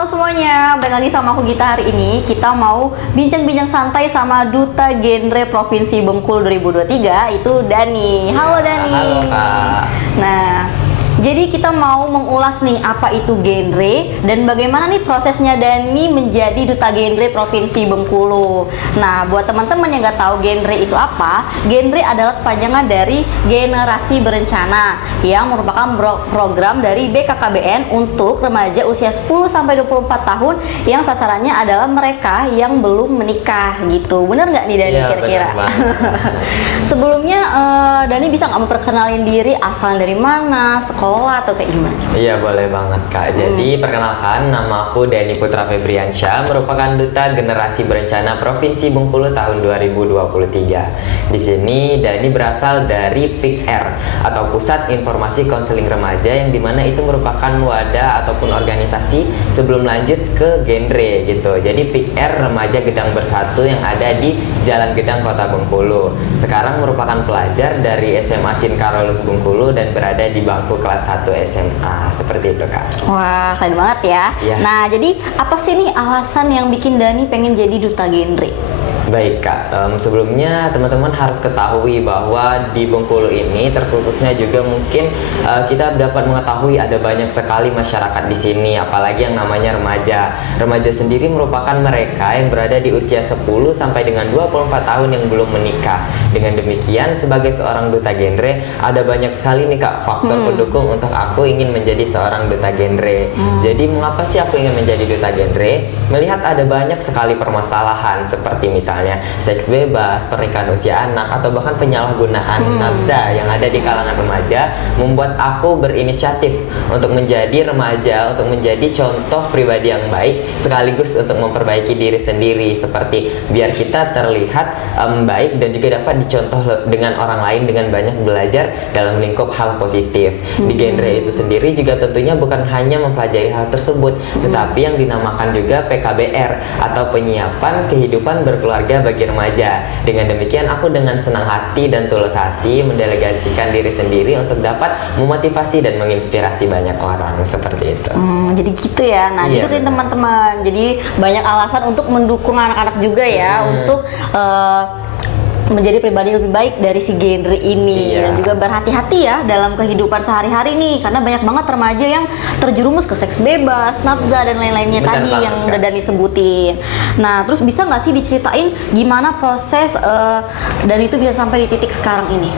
Halo semuanya, balik lagi sama aku Gita. Hari ini kita mau bincang-bincang santai sama Duta Genre Provinsi Bengkulu 2023, itu Dani. Halo Dani. Halo Kak. Nah, jadi kita mau mengulas nih apa itu genre dan bagaimana nih prosesnya Dani menjadi Duta Genre Provinsi Bengkulu. Nah, buat teman-teman yang nggak tahu genre itu apa, genre adalah kepanjangan dari Generasi Berencana yang merupakan program dari BKKBN untuk remaja usia 10-24 tahun yang sasarannya adalah mereka yang belum menikah gitu. Bener nggak nih Dani kira-kira? Sebelumnya Dani bisa nggak memperkenalin diri, asalnya dari mana, sekolah atau kayak gimana? Iya boleh banget Kak. Jadi perkenalkan, nama aku Dani Putra Febriansyah, merupakan Duta Generasi Berencana Provinsi Bengkulu tahun 2023. Di sini Dani berasal dari PIKR atau Pusat Informasi Konseling Remaja, yang dimana itu merupakan wadah ataupun organisasi sebelum lanjut ke genre gitu. Jadi PIKR Remaja Gedang Bersatu yang ada di Jalan Gedang Kota Bengkulu. Sekarang merupakan pelajar dari SMA Sin Carolus Bengkulu dan berada di bangku kelas 1 SMA, seperti itu Kak. Wah, keren banget ya. Iya. Nah, jadi apa sih nih alasan yang bikin Dani pengen jadi Duta Genre? Baik Kak, sebelumnya teman-teman harus ketahui bahwa di Bengkulu ini terkhususnya juga mungkin kita dapat mengetahui ada banyak sekali masyarakat di sini, apalagi yang namanya remaja. Remaja sendiri merupakan mereka yang berada di usia 10 sampai dengan 24 tahun yang belum menikah. Dengan demikian, sebagai seorang Duta Genre, ada banyak sekali nih Kak faktor pendukung untuk aku ingin menjadi seorang Duta Genre. Jadi mengapa sih aku ingin menjadi Duta Genre? Melihat ada banyak sekali permasalahan seperti misalnya seks bebas, pernikahan usia anak, atau bahkan penyalahgunaan nafsa yang ada di kalangan remaja, membuat aku berinisiatif untuk menjadi remaja, untuk menjadi contoh pribadi yang baik, sekaligus untuk memperbaiki diri sendiri, seperti biar kita terlihat baik dan juga dapat dicontoh dengan orang lain dengan banyak belajar dalam lingkup hal positif. Di genre itu sendiri juga tentunya bukan hanya mempelajari hal tersebut, tetapi yang dinamakan juga PKBR atau penyiapan kehidupan berkeluarga bagi remaja. Dengan demikian, aku dengan senang hati dan tulus hati mendelegasikan diri sendiri untuk dapat memotivasi dan menginspirasi banyak orang, seperti itu. Jadi gitu ya. Nah, Iya, gitu sih teman-teman. Jadi banyak alasan untuk mendukung anak-anak juga ya untuk menjadi pribadi lebih baik dari si genre ini. Iya. Dan juga berhati-hati ya dalam kehidupan sehari-hari nih, karena banyak banget remaja yang terjerumus ke seks bebas, nafsa dan lain-lainnya tadi yang udah Dani sebutin. Nah, terus bisa nggak sih diceritain gimana proses dan itu bisa sampai di titik sekarang ini?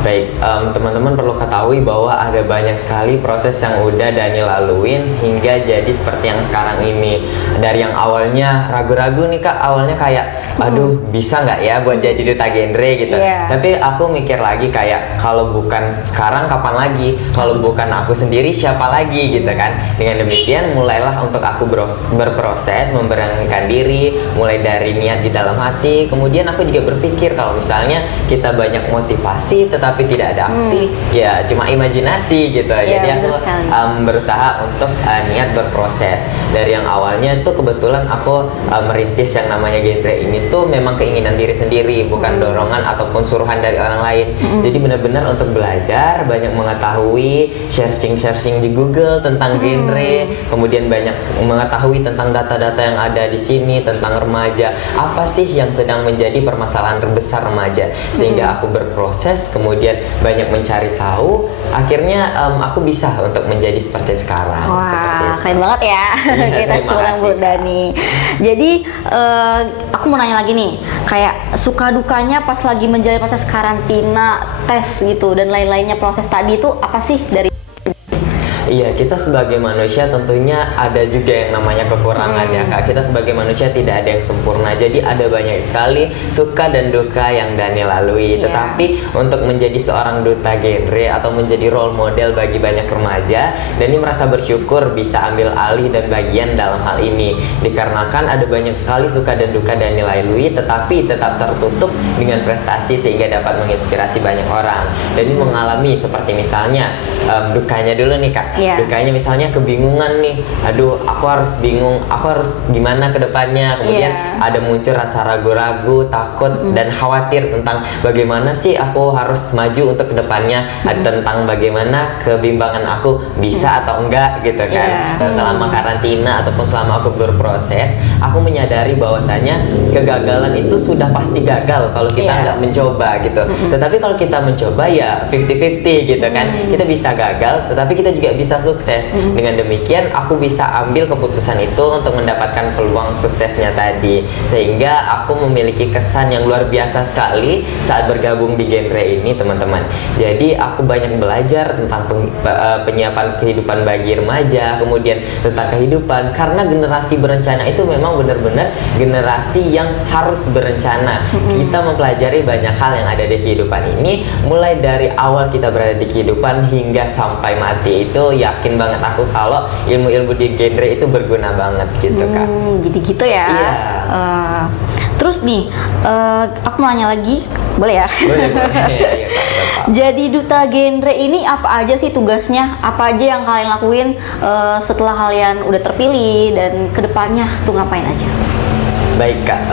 Baik, teman-teman perlu ketahui bahwa ada banyak sekali proses yang udah Dani laluin hingga jadi seperti yang sekarang ini. Dari yang awalnya ragu-ragu nih Kak, awalnya kayak aduh bisa nggak ya buat jadi Duta Genre gitu. Tapi aku mikir lagi kayak kalau bukan sekarang kapan lagi, kalau bukan aku sendiri siapa lagi gitu kan. Dengan demikian mulailah untuk aku berproses memberanikan diri, mulai dari niat di dalam hati. Kemudian aku juga berpikir kalau misalnya kita banyak motivasi tapi tidak ada aksi, ya cuma imajinasi gitu. Jadi aku berusaha untuk niat berproses. Dari yang awalnya tuh kebetulan aku merintis yang namanya genre ini tuh memang keinginan diri sendiri, bukan dorongan ataupun suruhan dari orang lain. Jadi benar-benar untuk belajar, banyak mengetahui, searching di Google tentang genre, kemudian banyak mengetahui tentang data-data yang ada di sini tentang remaja. Apa sih yang sedang menjadi permasalahan terbesar remaja? Sehingga aku berproses, kemudian banyak mencari tahu, akhirnya aku bisa untuk menjadi seperti sekarang. Wah, seperti itu. keren banget ya. Kita sekarang Bu Dani. Jadi aku mau nanya lagi nih, kayak suka dukanya pas lagi menjalani proses karantina, tes gitu dan lain-lainnya, proses tadi itu apa sih dari? Iya, kita sebagai manusia tentunya ada juga yang namanya kekurangan ya Kak. Kita sebagai manusia tidak ada yang sempurna. Jadi ada banyak sekali suka dan duka yang Dani lalui. Tetapi untuk menjadi seorang Duta Genre atau menjadi role model bagi banyak remaja, Dani merasa bersyukur bisa ambil alih dan bagian dalam hal ini. Dikarenakan ada banyak sekali suka dan duka Dani lalui, tetapi tetap tertutup dengan prestasi sehingga dapat menginspirasi banyak orang. Dani mengalami seperti misalnya dukanya dulu nih Kak. Iya. Dukanya misalnya kebingungan nih, aduh aku harus bingung, aku harus gimana ke depannya. Kemudian Iya. ada muncul rasa ragu-ragu, takut dan khawatir tentang bagaimana sih aku harus maju untuk ke depannya, tentang bagaimana kebimbangan aku bisa atau enggak gitu kan. Iya. Selama karantina ataupun selama aku berproses, aku menyadari bahwasanya kegagalan itu sudah pasti gagal kalau kita Iya. nggak mencoba gitu. Tetapi kalau kita mencoba ya 50-50 gitu kan. Kita bisa gagal, tetapi kita juga bisa sukses. Dengan demikian aku bisa ambil keputusan itu untuk mendapatkan peluang suksesnya tadi. Sehingga aku memiliki kesan yang luar biasa sekali saat bergabung di genre ini, teman-teman. Jadi aku banyak belajar tentang penyiapan kehidupan bagi remaja, kemudian tentang kehidupan, karena generasi berencana itu memang benar-benar generasi yang harus berencana. Kita mempelajari banyak hal yang ada di kehidupan ini, mulai dari awal kita berada di kehidupan hingga sampai mati. Itu yakin banget aku kalau ilmu-ilmu di genre itu berguna banget gitu, Kak. Jadi gitu ya. Iya. Terus nih, aku mau nanya lagi, boleh ya? Boleh, boleh. Iya, iya, Kak. Tetap. Jadi duta genre ini apa aja sih tugasnya? Apa aja yang kalian lakuin setelah kalian udah terpilih, dan kedepannya tuh ngapain aja? Baik Kak,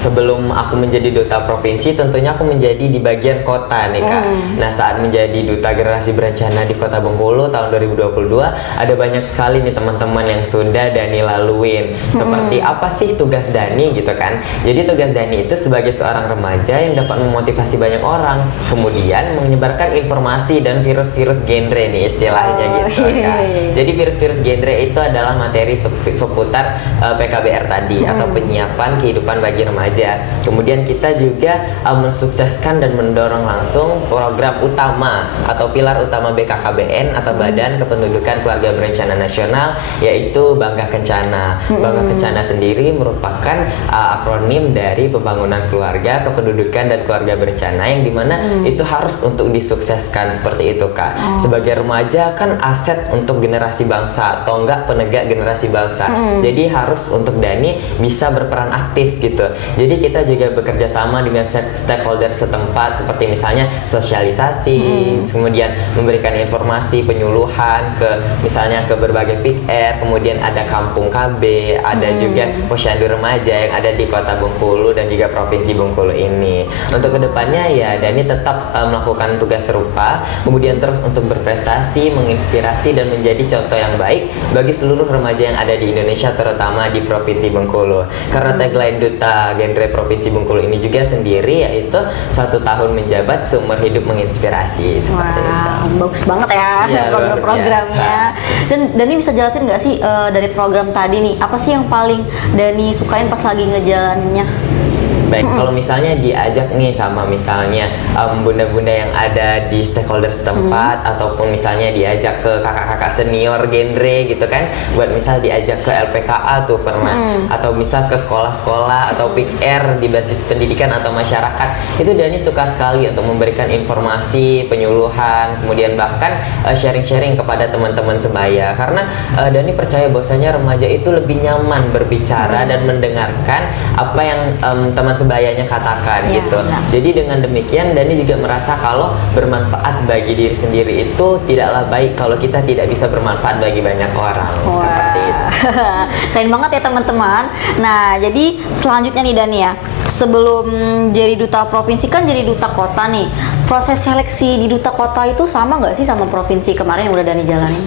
sebelum aku menjadi duta provinsi, tentunya aku menjadi di bagian kota nih Kak. Nah, saat menjadi duta generasi berencana di Kota Bengkulu tahun 2022, ada banyak sekali nih teman-teman yang sudah Dani laluin. Seperti apa sih tugas Dani gitu kan? Jadi tugas Dani itu sebagai seorang remaja yang dapat memotivasi banyak orang, kemudian menyebarkan informasi dan virus-virus genre nih istilahnya gitu Kak. Jadi virus-virus genre itu adalah materi seputar PKBR tadi, atau penyiapan kehidupan bagi remaja. Kemudian kita juga mensukseskan dan mendorong langsung program utama atau pilar utama BKKBN atau Badan Kependudukan Keluarga Berencana Nasional, yaitu Bangga Kencana. Bangga Kencana sendiri merupakan akronim dari Pembangunan Keluarga, Kependudukan dan Keluarga Berencana, yang dimana itu harus untuk disukseskan seperti itu Kak. Sebagai remaja kan aset untuk generasi bangsa, atau enggak penegak generasi bangsa. Jadi harus untuk Dani bisa berperan aktif gitu. Jadi kita juga bekerja sama dengan stakeholder setempat, seperti misalnya sosialisasi, kemudian memberikan informasi penyuluhan misalnya ke berbagai PR, kemudian ada kampung KB, ada juga posyandu remaja yang ada di Kota Bengkulu dan juga Provinsi Bengkulu ini. Untuk kedepannya ya Dani tetap melakukan tugas serupa, kemudian terus untuk berprestasi, menginspirasi dan menjadi contoh yang baik bagi seluruh remaja yang ada di Indonesia, terutama di Provinsi Bengkulu. Karena tagline duta genre Provinsi Bengkulu ini juga sendiri, yaitu 1 tahun menjabat seumur hidup menginspirasi, seperti itu. Bagus banget ya, Ya, program-programnya. Dan Dani bisa jelasin nggak sih dari program tadi nih, apa sih yang paling Dani sukain pas lagi ngejalaninnya? Baik, kalau misalnya diajak nih sama misalnya bunda-bunda yang ada di stakeholder setempat, ataupun misalnya diajak ke kakak-kakak senior genre gitu kan, buat misal diajak ke LPKA tuh pernah, atau misal ke sekolah-sekolah atau PR di basis pendidikan atau masyarakat, itu Dani suka sekali untuk memberikan informasi, penyuluhan, kemudian bahkan sharing-sharing kepada teman-teman sebaya, karena Dani percaya bahwasanya remaja itu lebih nyaman berbicara dan mendengarkan apa yang teman sebayanya katakan gitu. Jadi dengan demikian Dani juga merasa kalau bermanfaat bagi diri sendiri itu tidaklah baik kalau kita tidak bisa bermanfaat bagi banyak orang. Seperti itu. Keren banget ya teman-teman. Nah, jadi selanjutnya nih Dani ya, sebelum jadi duta provinsi kan jadi duta kota nih. Proses seleksi di duta kota itu sama nggak sih sama provinsi kemarin yang udah Dani jalanin?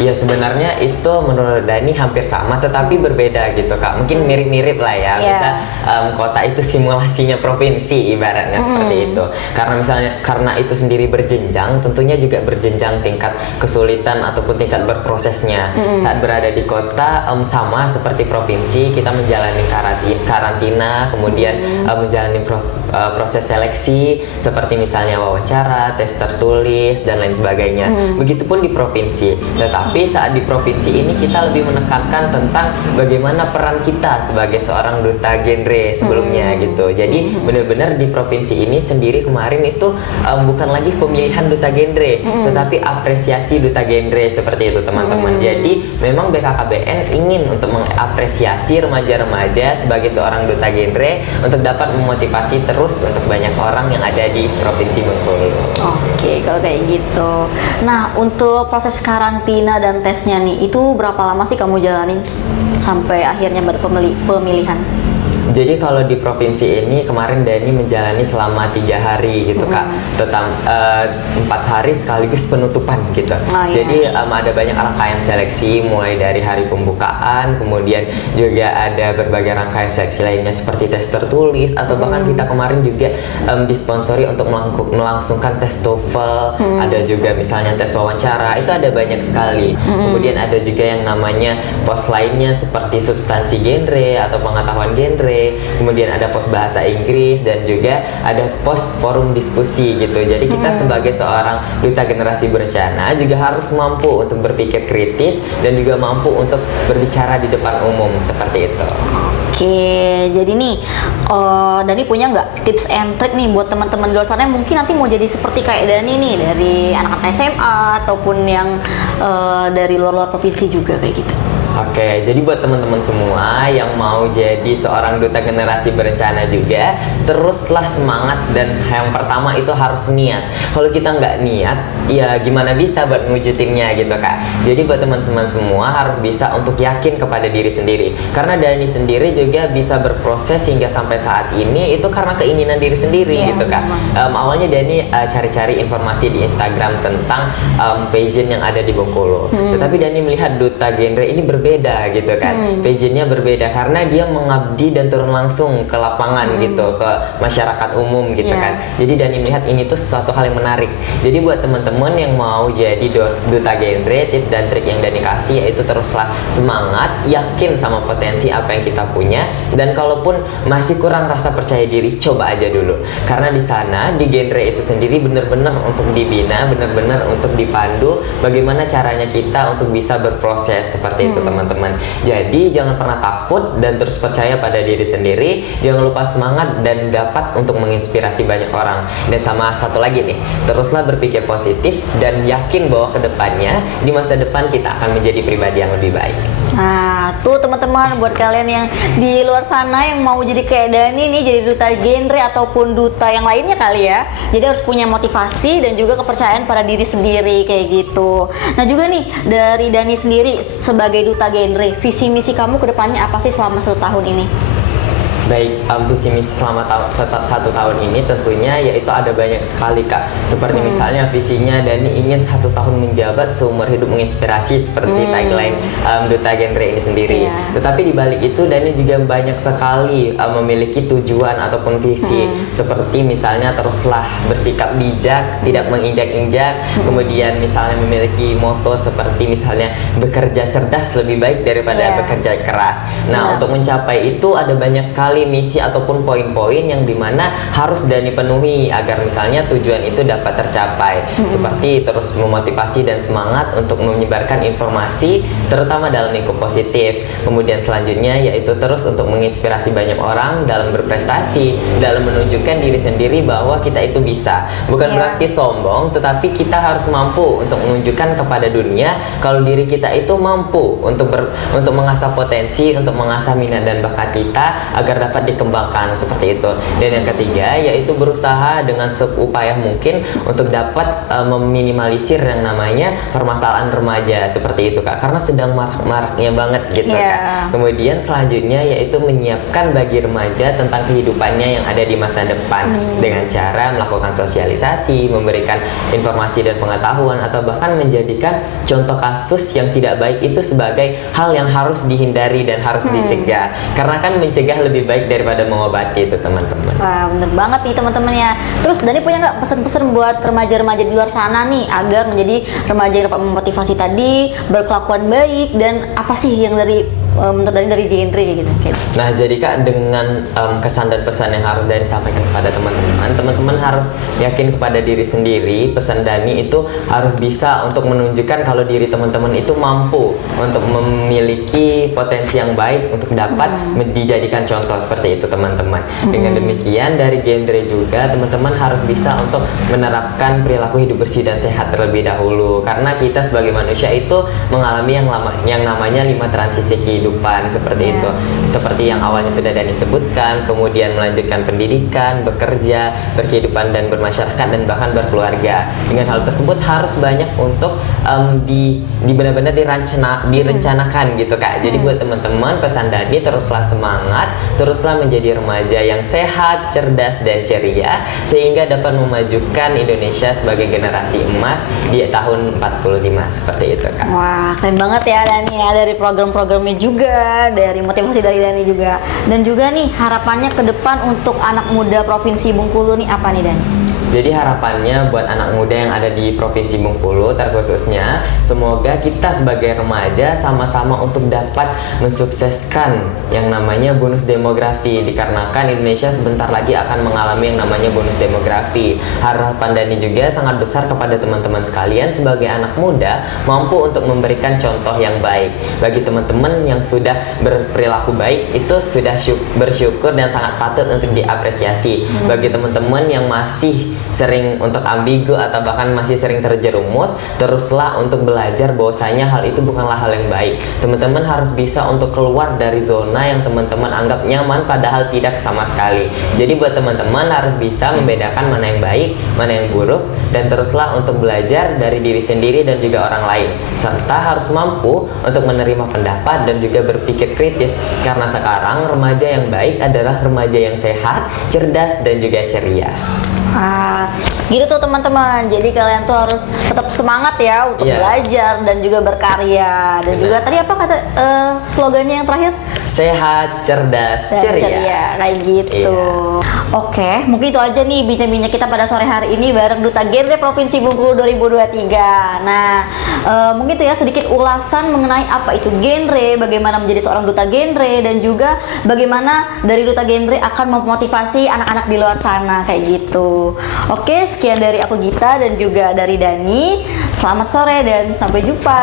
Iya, sebenarnya itu menurut Dani hampir sama, tetapi berbeda gitu Kak. Mungkin mirip-mirip lah ya. Bisa kota itu simulasinya provinsi ibaratnya seperti itu. Karena itu sendiri berjenjang, tentunya juga berjenjang tingkat kesulitan ataupun tingkat berprosesnya. Saat berada di kota sama seperti provinsi, kita menjalani karantina, kemudian menjalani proses seleksi seperti misalnya wawancara, tes tertulis dan lain sebagainya. Begitupun di provinsi. Tapi saat di provinsi ini kita lebih menekankan tentang bagaimana peran kita sebagai seorang duta genre sebelumnya gitu. Jadi benar-benar di provinsi ini sendiri kemarin itu bukan lagi pemilihan duta genre, tetapi apresiasi duta genre seperti itu teman-teman. Jadi memang BKKBN ingin untuk mengapresiasi remaja-remaja sebagai seorang duta genre untuk dapat memotivasi terus untuk banyak orang yang ada di Provinsi Bengkulu. Oke, kalau kayak gitu. Nah, untuk proses karantina dan tesnya nih, itu berapa lama sih kamu jalanin sampai akhirnya pemilihan? Jadi kalau di provinsi ini kemarin Dani menjalani selama 3 hari gitu Kak, tentang 4 hari sekaligus penutupan gitu. Jadi ada banyak rangkaian seleksi mulai dari hari pembukaan, kemudian juga ada berbagai rangkaian seleksi lainnya seperti tes tertulis atau bahkan kita kemarin juga disponsori untuk melangsungkan tes TOEFL, ada juga misalnya tes wawancara, itu ada banyak sekali. Kemudian ada juga yang namanya pos lainnya seperti substansi genre atau pengetahuan genre. Kemudian ada pos bahasa Inggris dan juga ada pos forum diskusi gitu. Jadi kita sebagai seorang duta generasi berencana juga harus mampu untuk berpikir kritis dan juga mampu untuk berbicara di depan umum seperti itu. Oke, jadi nih Dani punya nggak tips and trick nih buat teman-teman di luar sana yang mungkin nanti mau jadi seperti kayak Dani nih, dari anak-anak SMA ataupun yang dari luar-luar provinsi juga kayak gitu. Oke, jadi buat teman-teman semua yang mau jadi seorang duta generasi berencana juga, teruslah semangat, dan yang pertama itu harus niat. Kalau kita nggak niat, ya gimana bisa buat ngewujudinnya gitu Kak. Jadi buat teman-teman semua harus bisa untuk yakin kepada diri sendiri. Karena Dani sendiri juga bisa berproses hingga sampai saat ini itu karena keinginan diri sendiri gitu Kak. Awalnya Dani cari-cari informasi di Instagram tentang pageant yang ada di Bengkulu. Tetapi Dani melihat duta genre ini berbeda gitu kan. Pageantnya berbeda karena dia mengabdi dan turun langsung ke lapangan gitu, ke masyarakat umum gitu kan. Jadi Dani melihat ini tuh sesuatu hal yang menarik. Jadi buat teman-teman yang mau jadi duta genre, tips dan trik yang Dani kasih yaitu teruslah semangat, yakin sama potensi apa yang kita punya, dan kalaupun masih kurang rasa percaya diri, coba aja dulu. Karena di sana di genre itu sendiri benar-benar untuk dibina, benar-benar untuk dipandu bagaimana caranya kita untuk bisa berproses seperti itu teman-teman. Jadi jangan pernah takut dan terus percaya pada diri sendiri. Jangan lupa semangat dan dapat untuk menginspirasi banyak orang. Dan sama satu lagi nih, teruslah berpikir positif dan yakin bahwa kedepannya di masa depan kita akan menjadi pribadi yang lebih baik. Nah, tuh teman-teman, buat kalian yang di luar sana yang mau jadi kayak Dani nih, jadi duta genre ataupun duta yang lainnya kali ya. Jadi harus punya motivasi dan juga kepercayaan pada diri sendiri kayak gitu. Nah juga nih, dari Dani sendiri sebagai duta genre, visi misi kamu ke depannya apa sih selama 1 tahun ini? Baik, visi misi selama 1 tahun ini tentunya yaitu ada banyak sekali Kak. Seperti misalnya visinya Dani ingin 1 tahun menjabat seumur hidup menginspirasi seperti tagline duta genre ini sendiri. Tetapi di balik itu Dani juga banyak sekali memiliki tujuan ataupun visi. Seperti misalnya teruslah bersikap bijak, tidak menginjak-injak. Kemudian misalnya memiliki moto seperti misalnya bekerja cerdas lebih baik daripada bekerja keras. Nah, untuk mencapai itu ada banyak sekali misi ataupun poin-poin yang dimana harus Dani penuhi agar misalnya tujuan itu dapat tercapai. Seperti terus memotivasi dan semangat untuk menyebarkan informasi terutama dalam lingkup positif. Kemudian selanjutnya yaitu terus untuk menginspirasi banyak orang dalam berprestasi, dalam menunjukkan diri sendiri bahwa kita itu bisa. Bukan berarti sombong, tetapi kita harus mampu untuk menunjukkan kepada dunia kalau diri kita itu mampu untuk mengasah potensi, untuk mengasah minat dan bakat kita agar dapat dikembangkan seperti itu. Dan yang ketiga yaitu berusaha dengan seupaya mungkin untuk dapat meminimalisir yang namanya permasalahan remaja seperti itu Kak, karena sedang marak-maraknya banget gitu Kak. Kemudian selanjutnya yaitu menyiapkan bagi remaja tentang kehidupannya yang ada di masa depan dengan cara melakukan sosialisasi, memberikan informasi dan pengetahuan, atau bahkan menjadikan contoh kasus yang tidak baik itu sebagai hal yang harus dihindari dan harus dicegah, karena kan mencegah lebih baik daripada mengobati itu teman-teman. Wah, bener banget nih teman-teman ya. Terus Dani punya nggak pesan-pesan buat remaja-remaja di luar sana nih agar menjadi remaja yang dapat memotivasi tadi, berkelakuan baik, dan apa sih yang dari menurut Dani dari genre gitu. Nah, jadi Kak, dengan kesan dan pesan yang harus Dani sampaikan kepada teman-teman harus yakin kepada diri sendiri. Pesan Dani itu harus bisa untuk menunjukkan kalau diri teman-teman itu mampu untuk memiliki potensi yang baik untuk dapat dijadikan contoh seperti itu teman-teman. Dengan demikian dari genre juga teman-teman harus bisa untuk menerapkan perilaku hidup bersih dan sehat terlebih dahulu, karena kita sebagai manusia itu mengalami yang namanya 5 transisi kehidupan seperti itu. Seperti yang awalnya sudah Dani sebutkan, kemudian melanjutkan pendidikan, bekerja, berkehidupan dan bermasyarakat, dan bahkan berkeluarga. Dengan hal tersebut harus banyak untuk benar-benar direncanakan gitu Kak. Jadi buat teman-teman, pesan Dani, teruslah semangat, teruslah menjadi remaja yang sehat, cerdas dan ceria, sehingga dapat memajukan Indonesia sebagai generasi emas di tahun 45 seperti itu Kak. Wah, keren banget ya Dani ya, dari program-programnya juga, dari motivasi dari Dani juga. Dan juga nih harapannya ke depan untuk anak muda Provinsi Bengkulu nih apa nih Dani? Jadi harapannya buat anak muda yang ada di Provinsi Bengkulu terkhususnya, semoga kita sebagai remaja sama-sama untuk dapat mensukseskan yang namanya bonus demografi, dikarenakan Indonesia sebentar lagi akan mengalami yang namanya bonus demografi. Harapan Dani juga sangat besar kepada teman-teman sekalian sebagai anak muda mampu untuk memberikan contoh yang baik. Bagi teman-teman yang sudah berperilaku baik itu sudah bersyukur dan sangat patut untuk diapresiasi. Bagi teman-teman yang masih sering untuk ambigu atau bahkan masih sering terjerumus, teruslah untuk belajar bahwasanya hal itu bukanlah hal yang baik. Teman-teman harus bisa untuk keluar dari zona yang teman-teman anggap nyaman padahal tidak sama sekali. Jadi buat teman-teman harus bisa membedakan mana yang baik, mana yang buruk, dan teruslah untuk belajar dari diri sendiri dan juga orang lain, serta harus mampu untuk menerima pendapat dan juga berpikir kritis, karena sekarang remaja yang baik adalah remaja yang sehat, cerdas dan juga ceria. Gitu tuh teman-teman. Jadi kalian tuh harus tetap semangat ya untuk belajar dan juga berkarya. Dan juga tadi apa kata slogannya yang terakhir? Sehat, cerdas, ceria. Kayak gitu. Oke, mungkin itu aja nih bincang-bincang kita pada sore hari ini bareng Duta Genre Provinsi Bengkulu 2023. Nah, mungkin itu ya sedikit ulasan mengenai apa itu genre, bagaimana menjadi seorang Duta Genre, dan juga bagaimana dari Duta Genre akan memotivasi anak-anak di luar sana kayak gitu. Oke, sekian dari aku Gita dan juga dari Dani. Selamat sore dan sampai jumpa.